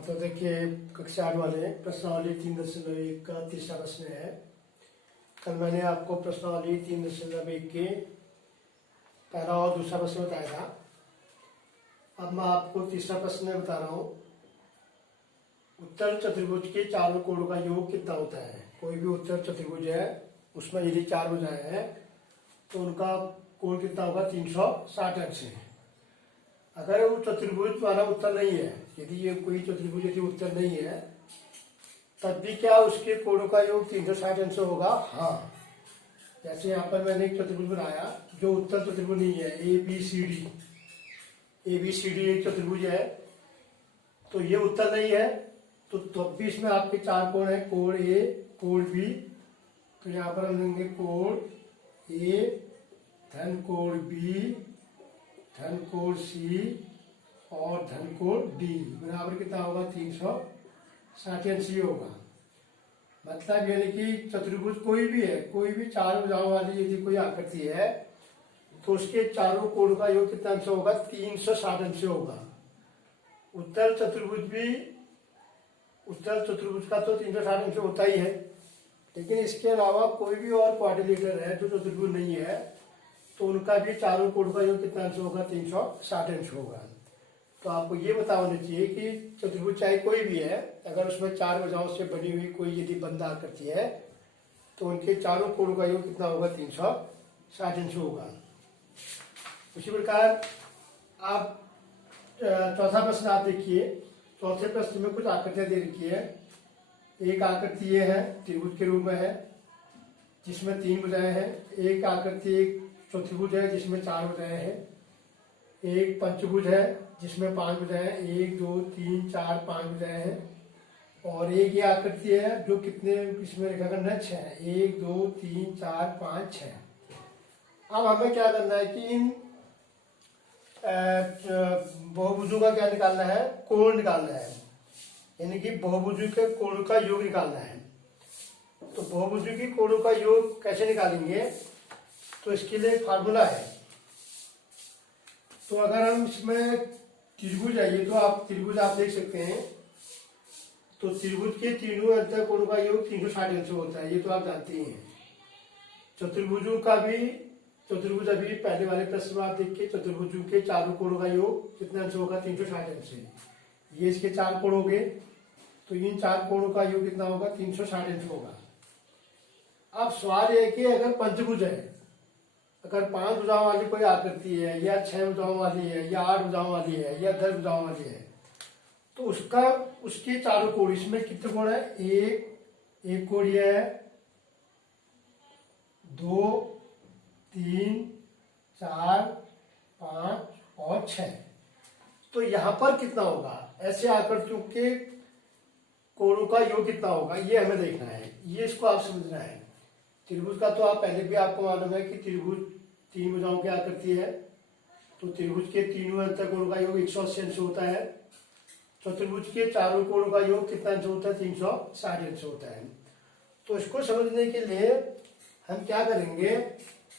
तो देखिए कक्षा 8 वाले प्रश्नावली 3.1 का तीसरा प्रश्न है। कल मैंने आपको प्रश्नावली 3.1 के पहला और दूसरा प्रश्न बताया था। अब मैं आपको तीसरा प्रश्न बता रहा हूँ। उत्तर चतुर्भुज के चारों कोणों का योग कितना होता है। कोई भी उत्तर चतुर्भुज है उसमें यदि चार भुजाएं हैं तो उनका कोण कितना होगा, 360 अंश है। अगर वो चतुर्भुज वाला उत्तर नहीं है, यदि ये कोई चतुर्भुज यदि उत्तर नहीं है तब भी क्या उसके कोणों का योग 360 अंश होगा। हाँ, जैसे यहाँ पर मैंने एक चतुर्भुज बनाया जो उत्तर चतुर्भुज नहीं है, ए बी सी डी एक चतुर्भुज है तो ये उत्तर नहीं है, तो तब भी इसमें आपके चार कोण है, कोण ए, कोण बी। तो यहाँ पर हम लेंगे कोण ए धन कोण बी धन कोण सी और धन कोण डी बराबर कितना होगा, 360 अंश होगा। मतलब यानी कि चतुर्भुज कोई भी है, कोई भी चार भुजाओं वाली यदि कोई आकृति है तो उसके चारों कोणों का योग कितना अंश होगा, 360 अंश होगा। उत्तर चतुर्भुज का तो 360 अंश होता ही है, लेकिन इसके अलावा कोई भी और क्वाड्रिलेटरल है जो चतुर्भुज नहीं है तो उनका भी चारों कोणों का योग कितना अंश होगा, 360 अंश होगा। तो आपको ये पता होना चाहिए कि चतुर्भुज चाहे कोई भी है, अगर उसमें चार भुजाओं से बनी हुई कोई यदि बंद आकृति है तो उनके चारों कोणों का योग कितना होगा, 360 अंश होगा। उसी प्रकार आप चौथा प्रश्न आप देखिए। चौथे प्रश्न में कुछ आकृतियां दे रखी है। एक आकृति ये है, त्रिभुज के रूप में है जिसमें तीन भुजाएं हैं। एक आकृति एक चतुर्भुज है जिसमें चार भुजाएं हैं। एक पंचभुज है जिसमें पांच भुजाएं हैं, 1 2 3 4 5 भुजाएं हैं। और एक ये आकृति है जो कितने इसमें रेखाखंड है, 6, 1 2 3 4 5 6। अब हमें क्या करना है कि इन बहुभुजों का क्या निकालना है, कोण निकालना है, यानी कि बहुभुजों के कोणों का योग निकालना है। तो बहुभुजों की कोणों का योग कैसे निकालेंगे, तो इसके लिए फार्मूला है। तो अगर हम इसमें त्रिभुज आइए तो आप त्रिभुज आप देख सकते हैं। तो त्रिभुज के तीनों अंतर कोणों का योग 360 अंश होता है, ये तो आप जानते ही हैं। चतुर्भुजों का भी, चतुर्भुज अभी पहले वाले प्रश्न में आप देखिए, चतुर्भुजों के चारों कोणों का योग कितना अंश होगा, 360 अंश है। ये इसके चार कोण हो गए, तो इन चार कोणों का योग कितना होगा, 360 अंश होगा। अब सवाल है कि अगर पंचभुज है, अगर 5 भुजाओं वाली कोई आकृति है या 6 भुजाओं वाली है या 8 भुजाओं वाली है या 10 भुजाओं वाली है तो उसके चारों कोण, इसमें कितने कोण है, एक कोण ये है, 2 3 4 5 और 6। तो यहां पर कितना होगा, ऐसे आकृतियों के कोणों का योग कितना होगा, ये हमें देखना है, ये इसको आप समझना है। त्रिभुज का तो आप पहले भी आपको मालूम है कि त्रिभुज तीन भुजाओं की आकृति है, तो त्रिभुज के तीनों अंतर कोणों का योग 180 अंश होता है। चतुर्भुज के चारों कोणों का योग कितना अंश होता है, 360 अंश होता है। तो इसको समझने के लिए हम क्या करेंगे,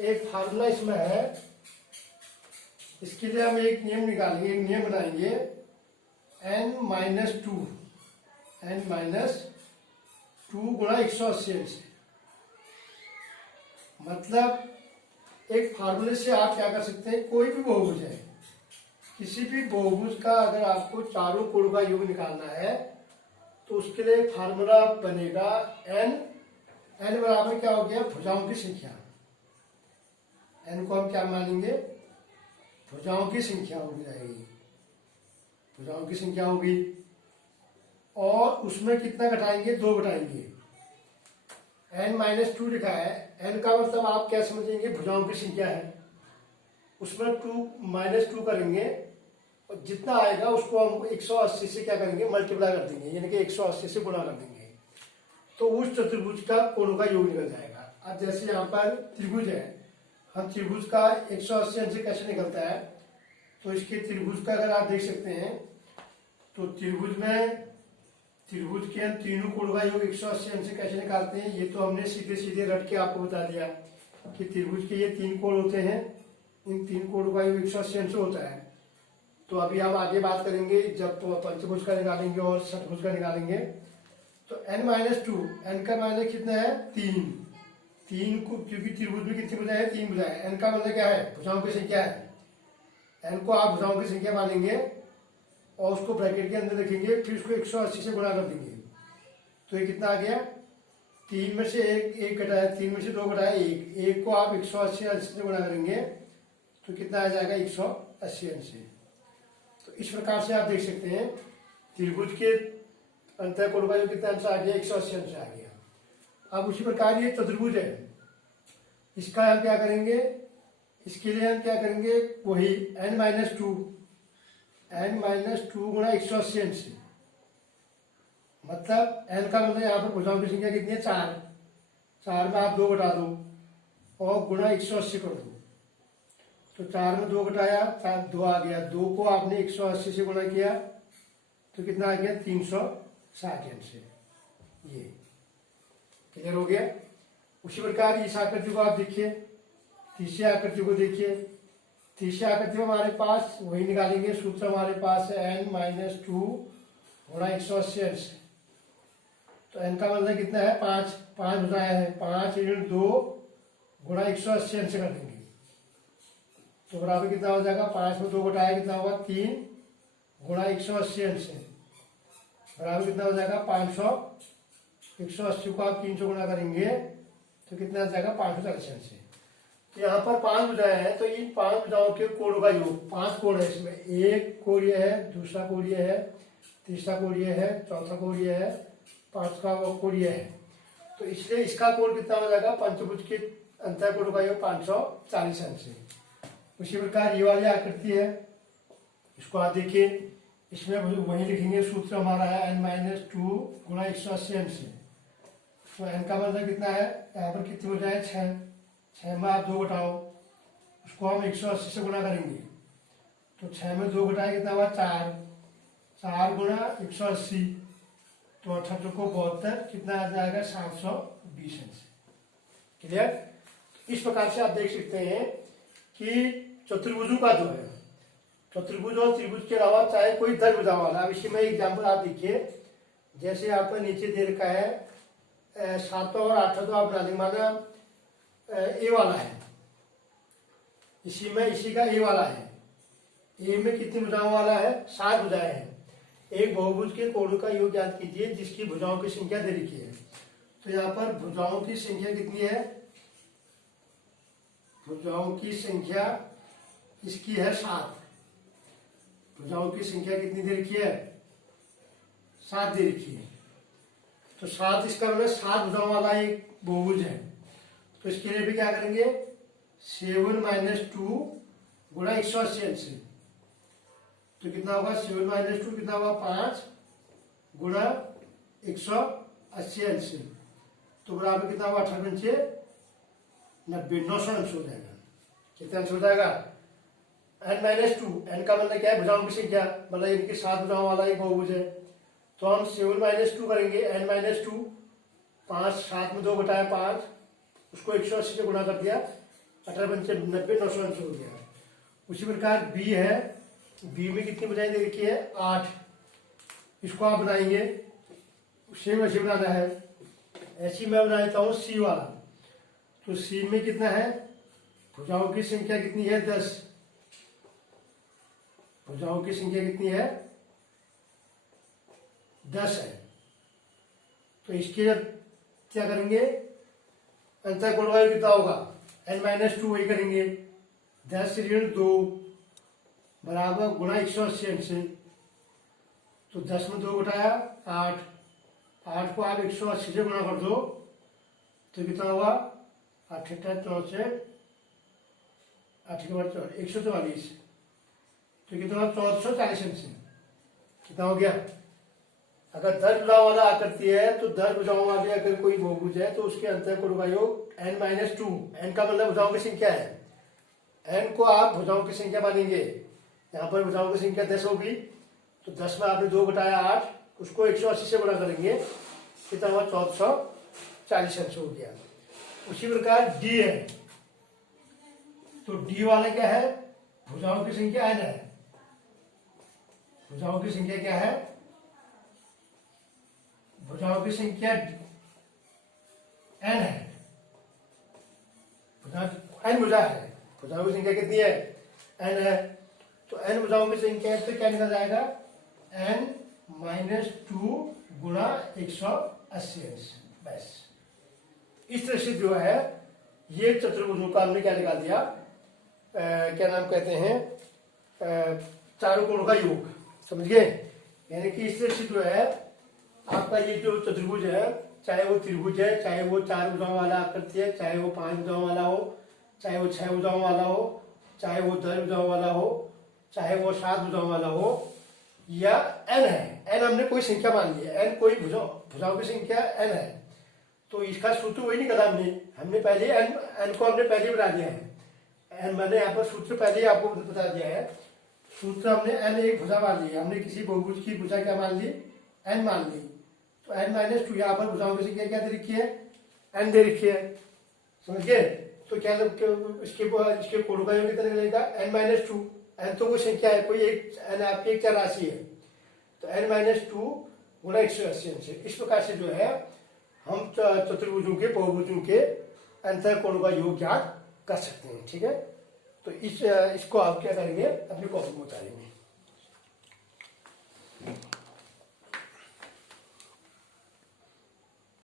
एक फार्मूला इसमें है, इसके लिए हम एक नियम निकालेंगे, एक नियम बनाएंगे, n-2 गुणा 180 अंश। मतलब एक फार्मूले से आप क्या कर सकते हैं, कोई भी बहुभुज है, किसी भी बहुभुज का अगर आपको चारों कोणों का योग निकालना है तो उसके लिए फार्मूला बनेगा n बराबर क्या हो गया, भुजाओं की संख्या। n को हम क्या मानेंगे, भुजाओं की संख्या हो जाएगी, भुजाओं की संख्या होगी। और उसमें कितना घटाएंगे, 2 घटाएंगे। n-2 लिखा है, n का मतलब आप क्या समझेंगे, भुजाओं की संख्या है, उसमें -2 करेंगे और जितना आएगा उसको हम 180 से क्या करेंगे, मल्टीप्लाई कर देंगे, यानी कि 180 से गुणा कर देंगे, तो उस चतुर्भुज का कोणों का योग निकल जाएगा। अब जैसे यहाँ पर त्रिभुज है, हम त्रिभुज का 180 अंश कैसे निकलता है, तो इसके त्रिभुज का अगर आप देख सकते हैं तो त्रिभुज के हम तीनों कोणों का योग 180 अंश कैसे निकालते हैं, ये तो हमने सीधे रट के आपको बता दिया कि त्रिभुज के ये तीन कोण होते हैं, इन तीन कोणों का योग 180 अंश होता है। तो अभी हम आगे बात करेंगे जब पंचभुज का निकालेंगे और षटभुज का निकालेंगे। तो n-2, n का मान कितना है 3 को, क्योंकि त्रिभुज में कितनी भुजाएं है 3 भुजाएं। n का मतलब क्या है भुजाओं की संख्या है। n को आप भुजाओं की संख्या मानेंगे और उसको ब्रैकेट के अंदर रखेंगे, फिर उसको 180 से गुणा कर देंगे। तो ये कितना आ गया 3 में से एक घटाया, 3 में से 2 घटाया 1 को आप 180 अंश से गुणा करेंगे तो कितना आ जाएगा 180 अंश। तो इस प्रकार से आप देख सकते हैं त्रिभुज के अंतःकोण का जो कितना अंश आ गया 180 अंश आ गया। अब उसी प्रकार ये चतुर्भुज है, इसका हम क्या करेंगे, इसके लिए हम क्या करेंगे वही n-2 गुणा 180 अंश। मतलब n का मतलब यहाँ पर भुजाओं की संख्या कितनी है 4 में आप 2 घटा दो और गुणा 180 कर दो। तो 4 में 2 घटाया 2 आ गया, 2 को आपने 180 से गुणा किया तो कितना आ गया 360 अंश। ये क्लियर हो गया। उसी प्रकार इस आकृति को आप देखिए, तीसरी आकृति को देखिए। तीसरी आकृति में हमारे पास वही निकालेंगे, सूत्र हमारे पास है n-2 गुणा 180 अंश। तो n का मतलब कितना है 5 बताया है, 5 × 2 गुणा 180 अंश कर देंगे तो बराबर कितना हो जाएगा 5 में 2 घटाया कितना होगा 3 गुणा 180 अंश बराबर कितना हो जाएगा 500। 180 को आप 300 गुणा करेंगे तो कितना आ जाएगा 540 अंश। तो यहाँ पर 5 भुजाएं हैं, तो इन 5 भुजाओं के कोणों का योग 5 कोण है। इसमें एक कोण ये है, दूसरा कोण ये है, तीसरा कोण ये है, चौथा कोण ये है, पांचवा कोण ये है। तो इसलिए इसका कोण कितना हो जाएगा पंचभुज के अंतःकोण का योग 540 अंश। उसी प्रकार ये वाली आकृति है, इसको आप देखिए, इसमें वही लिखेंगे, सूत्र हमारा है n-2 गुणा 180 अंश। तो n का मतलब कितना है, यहाँ पर कितनी हो जाए 6 में आप 2 घटाओ, उसको हम 180 से गुणा करेंगे तो 6 में 2 घटाए कितना हुआ 4 गुणा 180 तो 78 को 72 कितना आ जाएगा 720 अंश। क्लियर। इस प्रकार से आप देख सकते हैं कि चतुर्भुजों का जो है, चतुर्भुज और त्रिभुज के अलावा चाहे कोई दर भुजा वाला, अब इसी में एग्जाम्पल आप देखिए, जैसे आपका नीचे दे रखा है 7वां और 8वां, तो आप बना देंगे, माना ए वाला है, इसी का ए वाला है, ए में कितनी भुजाओं वाला है 7 भुजाएं हैं। एक बहुभुज के कोणों का योग ज्ञात कीजिए जिसकी भुजाओं की संख्या दे रखी है। तो यहाँ पर भुजाओं की संख्या कितनी है, भुजाओं की संख्या इसकी है 7। भुजाओं की संख्या कितनी दे रखी है 7 दे रखी है। तो 7 इसका मतलब 7 भुजाओं वाला एक बहुभुज है। तो इसके लिए भी क्या करेंगे 7-2 गुणा 180 अंश। तो कितना होगा 7-2 कितना होगा 5 गुणा 180 अंश। तो बराबर कितना होगा 98 90 900 अंश हो जाएगा। कितना अंश हो जाएगा n-2। n का मतलब क्या है भुजाओं की संख्या, मतलब इनकी 7 भुजाओं वाला एक बहुभुज है। तो हम 7-2 करेंगे, n-2 5 7 में 2 घटाया 5, उसको 180 से गुणा कर दिया, 18 90 900 अंश हो गया। उसी प्रकार बी है, बी में कितनी भुजाएं दे रखी है 8। इसको आप बनाएंगे, सेम ऐसे बनाना है। ऐसी मैं बना देता हूँ सी वाला। तो सी में कितना है भुजाओं की संख्या कितनी है 10। भुजाओं की संख्या कितनी है 10 है। तो इसके क्या करेंगे अंतःकोण का कितना होगा n-2 वही करेंगे, 10 ऋण 2 बराबर गुणा 180 अंश। तो 10 में 2 घटाया 8 को आप 180 से गुणा कर दो तो कितना होगा 8 64 144। तो कितना होगा 1440 अंश। कितना हो गया। अगर 10 भुजाओं वाला आकृति है तो 10 भुजाओं वाली अगर कोई बहुभुज है तो उसके अंतःकोण का योग n-2। n का मतलब भुजाओं की संख्या है, n को आप भुजाओं की संख्या मानेंगे। यहाँ पर भुजाओं की संख्या 10 होगी तो 10 में आपने 2 घटाया 8, उसको 180 से गुणा करेंगे कितना हुआ 1440 अंश हो गया। उसी प्रकार डी है, तो डी वाला क्या है भुजाओं की संख्या n है, भुजाओं की संख्या क्या है? भुजाओं की संख्या n है। n भुजा है, भुजाओं की संख्या कितनी है? n है। तो n भुजाओं की संख्या है तो क्या निकल जाएगा? n -2 गुणा 180 अंश। बस इस तरह से जो है ये चतुर्भुजों का हमने क्या निकाल दिया, क्या नाम कहते हैं, चारों कोणों का योग। समझ गए? यानी कि इस तरह से जो है आपका ये जो चतुर्भुज है, चाहे वो त्रिभुज है, चाहे वो 4 भुजाओं वाला आकृति है, चाहे वो 5 भुजाओं वाला हो, चाहे वो 6 भुजाओं वाला हो, चाहे वो 10 भुजाओं वाला हो, चाहे वो 7 भुजाओं वाला हो, या n है, n हमने कोई संख्या मान ली है, n कोई भुजाओं की संख्या n है, तो इसका सूत्र वही निकला हमने पहले n को हमने पहले बता दिया है। n मैंने यहाँ पर सूत्र पहले ही आपको बता दिया है। सूत्र हमने n एक भुजा मान ली, हमने किसी बहुभुज की भुजा क्या मान ली? n मान ली। तो n-2 यहाँ पर भुजाओं की संख्या क्या दे रखी है? n दे रखी है। समझ गए? तो क्या इसके कोणों का योग कितना निकलेगा? n-2। n तो कोई संख्या है, कोई एक n आपकी एक चर राशि है, तो n-2 गुणा 180 अंश। इस प्रकार से जो है हम चतुर्भुजों के बहुभुजों के अंतर कोणों का योग ज्ञात कर सकते हैं। ठीक है? तो इसको आप क्या करेंगे? अपनी कॉपी में उतारेंगे।